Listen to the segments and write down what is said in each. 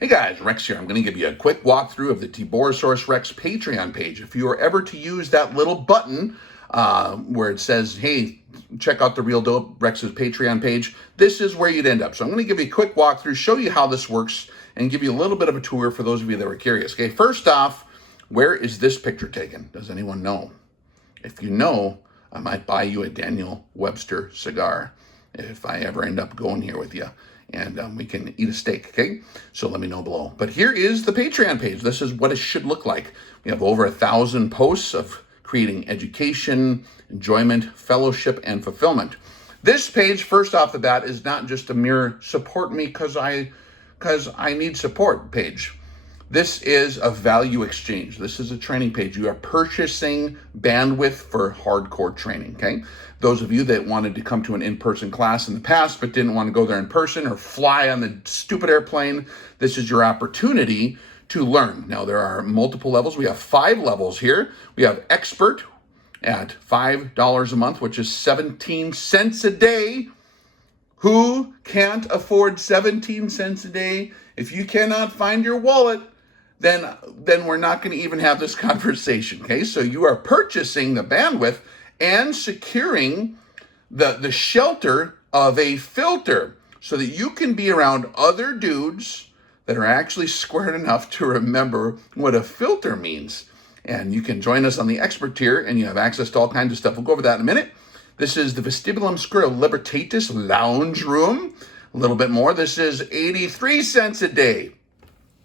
Hey guys, Rex here. I'm going to give you a quick walkthrough of the TiborasaurusRex Patreon page. If you are ever to use that little button where it says, hey, check out the Real D.O.P.E. Rex's Patreon page, this is where you'd end up. So I'm going to give you a quick walkthrough, show you how this works, and give you a little bit of a tour for those of you that were curious. Okay, first off, where is this picture taken? Does anyone know? If you know, I might buy you a Daniel Webster cigar if I ever end up going here with you. And we can eat a steak, okay? So let me know below. But here is the Patreon page. This is what it should look like. We have over 1,000 posts of creating education, enjoyment, fellowship, and fulfillment. This page, first off the bat, is not just a mere support me because I need support page. This is a value exchange. This is a training page. You are purchasing bandwidth for hardcore training, okay? Those of you that wanted to come to an in-person class in the past but didn't want to go there in person or fly on the stupid airplane, this is your opportunity to learn. Now, there are multiple levels. We have 5 levels here. We have expert at $5 a month, which is 17 cents a day. Who can't afford 17 cents a day? If you cannot find your wallet, then we're not going to even have this conversation, okay? So you are purchasing the bandwidth and securing the shelter of a filter so that you can be around other dudes that are actually squared enough to remember what a filter means. And you can join us on the expert tier, and you have access to all kinds of stuff. We'll go over that in a minute. This is the Vestibulum Scura Libertatis Lounge Room. A little bit more. This is 83 cents a day,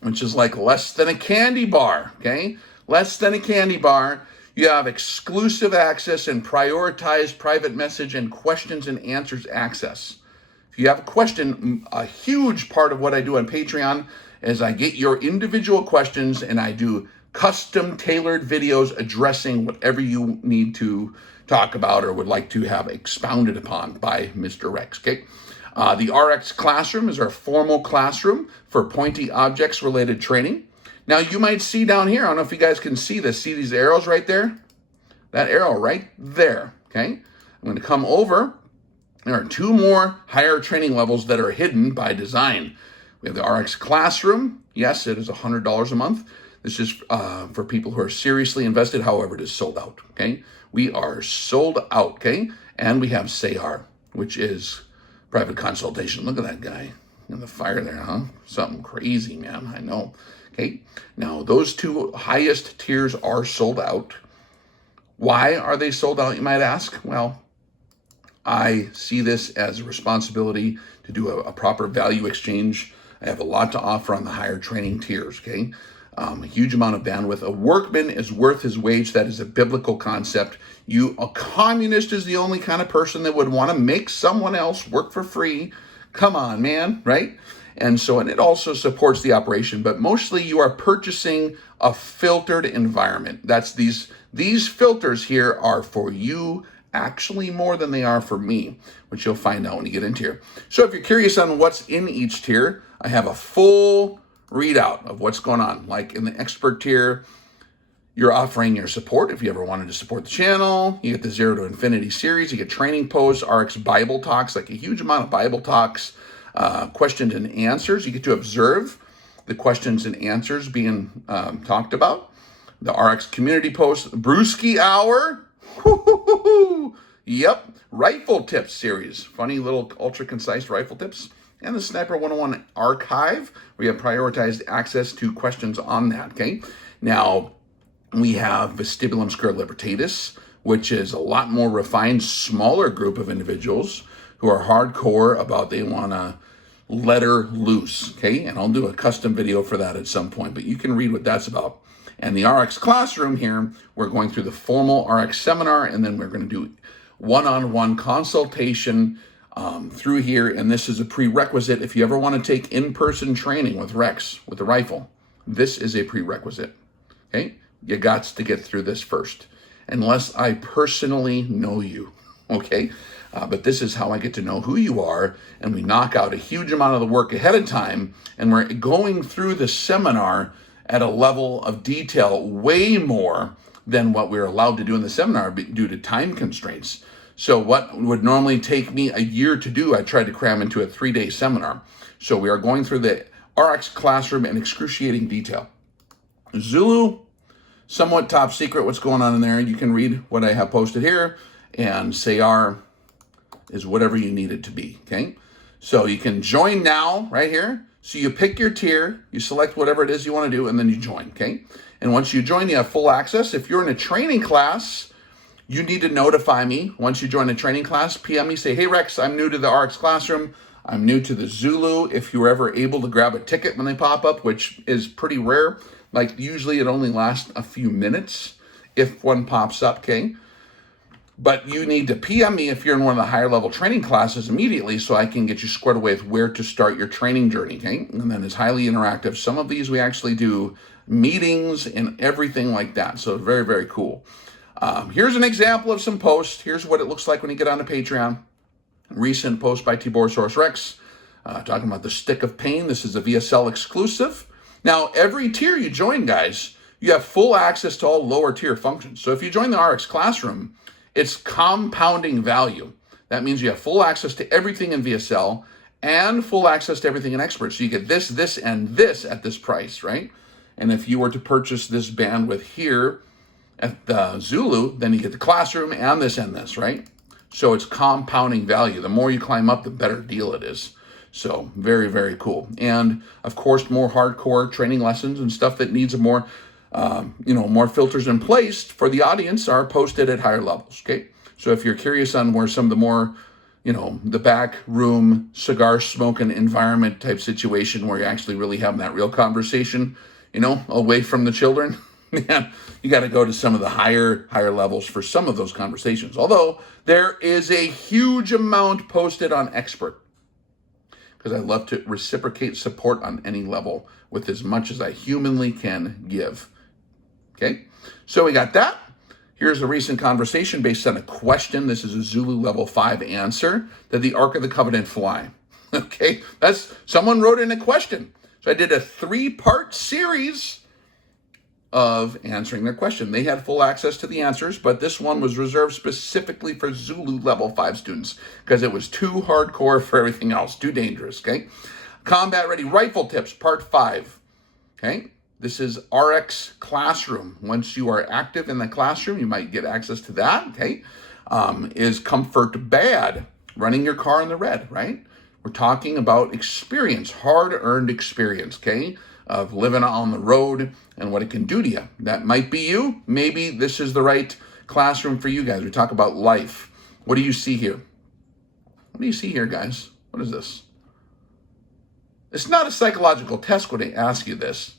which is like less than a candy bar, okay? Less than a candy bar. You have exclusive access and prioritized private message and questions and answers access. If you have a question, a huge part of what I do on Patreon is I get your individual questions and I do custom tailored videos addressing whatever you need to talk about or would like to have expounded upon by Mr. Rex, okay? The RX Classroom is our formal classroom for pointy objects related training. Now you might see down here, I don't know if you guys can see this, see these arrows right there? That arrow right there, okay? I'm going to come over. There are 2 more higher training levels that are hidden by design. We have the RX Classroom. Yes, it is $100 a month. This is for people who are seriously invested. However, it is sold out, okay? We are sold out, okay? And we have SAR, which is private consultation. Look at that guy in the fire there, huh? Something crazy, man, I know. Okay, now those 2 highest tiers are sold out. Why are they sold out, you might ask? Well, I see this as a responsibility to do a proper value exchange. I have a lot to offer on the higher training tiers, okay? A huge amount of bandwidth. A workman is worth his wage. That is a biblical concept. A communist is the only kind of person that would want to make someone else work for free. Come on, man, right? And it also supports the operation, but mostly you are purchasing a filtered environment. That's these filters here are for you actually more than they are for me, which you'll find out when you get into here. So if you're curious on what's in each tier, I have a full readout of what's going on. Like in the expert tier, you're offering your support. If you ever wanted to support the channel, you get the 0 to Infinity series, you get training posts, RX Bible talks, like a huge amount of Bible talks, questions and answers. You get to observe the questions and answers being talked about. The RX community post, Brewski Hour. Yep. Rifle tips series. Funny little ultra concise rifle tips. And the Sniper 101 archive, where you have prioritized access to questions on that, okay? Now, we have Vestibulum Scura Libertatis, which is a lot more refined, smaller group of individuals who are hardcore about they want to let her loose, okay? And I'll do a custom video for that at some point, but you can read what that's about. And the RX Classroom here, we're going through the formal RX seminar, and then we're going to do one-on-one consultation through here, and this is a prerequisite. If you ever want to take in-person training with Rex, with the rifle, this is a prerequisite, okay? You got to get through this first, unless I personally know you, okay? But this is how I get to know who you are, and we knock out a huge amount of the work ahead of time, and we're going through the seminar at a level of detail way more than what we're allowed to do in the seminar due to time constraints. So what would normally take me a year to do, I tried to cram into a 3-day seminar. So we are going through the RX classroom in excruciating detail. Zulu, somewhat top secret what's going on in there. You can read what I have posted here, and cigar is whatever you need it to be, okay? So you can join now right here. So you pick your tier, you select whatever it is you want to do, and then you join, okay? And once you join, you have full access. If you're in a training class, you need to notify me. Once you join a training class, PM me, say, hey Rex, I'm new to the RX classroom. I'm new to the Zulu. If you're ever able to grab a ticket when they pop up, which is pretty rare, like usually it only lasts a few minutes if one pops up, okay? But you need to PM me if you're in one of the higher level training classes immediately so I can get you squared away with where to start your training journey, okay? And then it's highly interactive. Some of these we actually do meetings and everything like that. So very, very cool. Here's an example of some posts. Here's what it looks like when you get onto Patreon. Recent post by TiborasaurusRex talking about the stick of pain. This is a VSL exclusive. Now, every tier you join, guys, you have full access to all lower tier functions. So if you join the RX classroom, it's compounding value. That means you have full access to everything in VSL and full access to everything in Expert. So you get this, this, and this at this price, right? And if you were to purchase this bandwidth here at the Zulu, then you get the classroom and this, right? So it's compounding value. The more you climb up, the better deal it is. So very, very cool. And of course, more hardcore training lessons and stuff that needs a more more filters in place for the audience are posted at higher levels, okay? So if you're curious on where some of the more, the back room cigar smoking environment type situation where you're actually really having that real conversation, away from the children, man, you got to go to some of the higher levels for some of those conversations. Although there is a huge amount posted on Expert because I love to reciprocate support on any level with as much as I humanly can give. Okay, so we got that. Here's a recent conversation based on a question. This is a Zulu level 5 answer. Did the Ark of the Covenant fly? Okay, that's someone wrote in a question. So I did a 3-part series of answering their question. They had full access to the answers, but this one was reserved specifically for Zulu level 5 students because it was too hardcore for everything else, too dangerous, okay? Combat ready rifle tips, part 5, okay? This is RX Classroom. Once you are active in the classroom, you might get access to that, okay? Is comfort bad? Running your car in the red, right? We're talking about experience, hard-earned experience, okay? Of living on the road and what it can do to you. That might be you. Maybe this is the right classroom for you guys. We talk about life. What do you see here? What do you see here, guys? What is this? It's not a psychological test when they ask you this.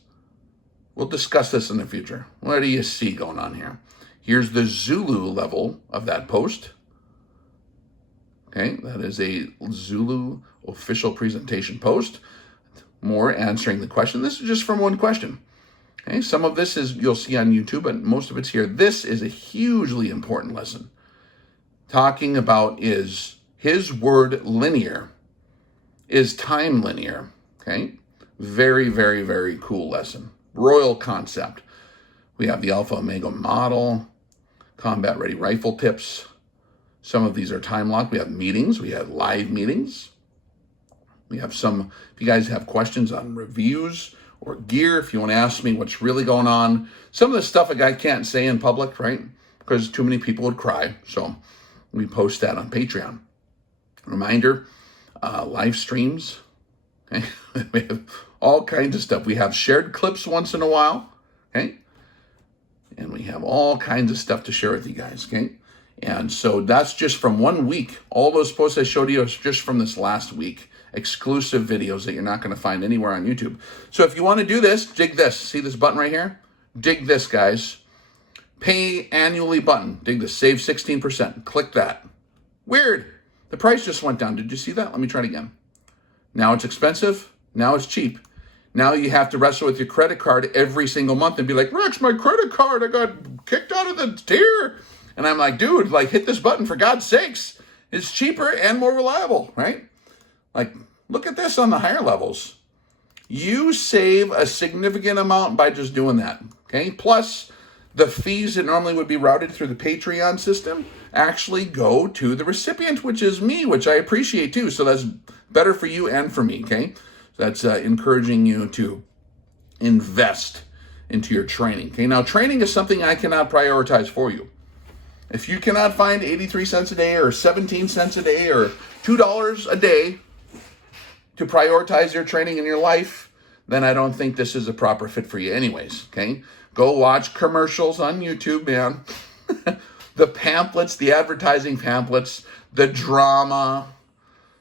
We'll discuss this in the future. What do you see going on here? Here's the Zulu level of that post. Okay, that is a Zulu official presentation post. More answering the question. This is just from one question. Okay, some of this is you'll see on YouTube, but most of it's here. This is a hugely important lesson. Talking about is his word linear? Is time linear? Okay, very, very, very cool lesson. Royal concept. We have the Alpha Omega model, combat ready rifle tips. Some of these are time locked. We have meetings. We have live meetings. We have some, if you guys have questions on reviews or gear, if you want to ask me what's really going on, some of the stuff a guy can't say in public, right? Because too many people would cry. So we post that on Patreon. Reminder, live streams. Okay? We have all kinds of stuff. We have shared clips once in a while. Okay? And we have all kinds of stuff to share with you guys. Okay? And so that's just from 1 week. All those posts I showed you is just from this last week. Exclusive videos that you're not going to find anywhere on YouTube. So if you want to do this, dig this. See this button right here? Dig this, guys. Pay annually button. Dig this. Save 16%. Click that. Weird. The price just went down. Did you see that? Let me try it again. Now it's expensive. Now it's cheap. Now you have to wrestle with your credit card every single month and be like, Rex, my credit card, I got kicked out of the tier. And I'm like, dude, hit this button for God's sakes. It's cheaper and more reliable, right? Look at this on the higher levels. You save a significant amount by just doing that, okay? Plus, the fees that normally would be routed through the Patreon system actually go to the recipient, which is me, which I appreciate too. So that's better for you and for me, okay? That's encouraging you to invest into your training. Okay, now training is something I cannot prioritize for you. If you cannot find 83 cents a day or 17 cents a day or $2 a day to prioritize your training in your life, then I don't think this is a proper fit for you anyways, okay? Go watch commercials on YouTube, man. The pamphlets, the advertising pamphlets, the drama,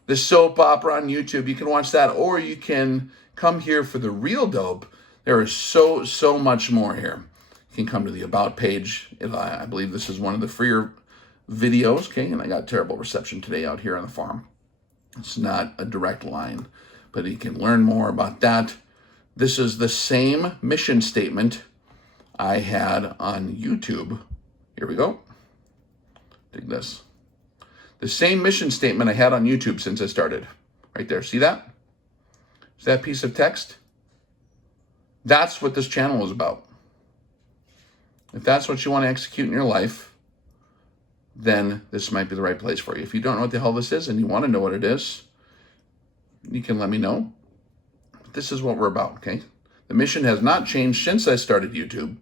the soap opera on YouTube. You can watch that, or you can come here for the Real Dope. There is so much more here. You can come to the About page. I believe this is one of the freer videos, okay? And I got terrible reception today out here on the farm. It's not a direct line, but you can learn more about that. This is the same mission statement I had on YouTube. Here we go. Dig this. The same mission statement I had on YouTube since I started. Right there. See that? See that piece of text? That's what this channel is about. If that's what you want to execute in your life, then this might be the right place for you. If you don't know what the hell this is and you want to know what it is, you can let me know. This is what we're about, okay? The mission has not changed since I started YouTube.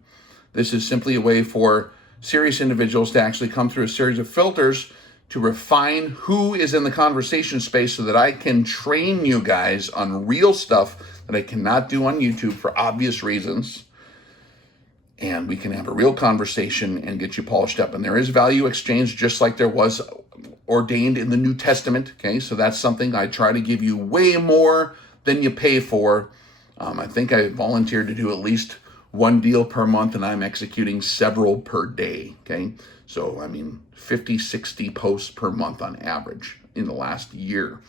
This is simply a way for serious individuals to actually come through a series of filters to refine who is in the conversation space so that I can train you guys on real stuff that I cannot do on YouTube for obvious reasons. And we can have a real conversation and get you polished up. And there is value exchange just like there was ordained in the New Testament, okay? So that's something I try to give you way more than you pay for. I think I volunteered to do at least one deal per month, and I'm executing several per day, okay? So, 50, 60 posts per month on average in the last year.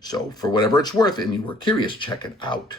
So for whatever it's worth, and you were curious, check it out.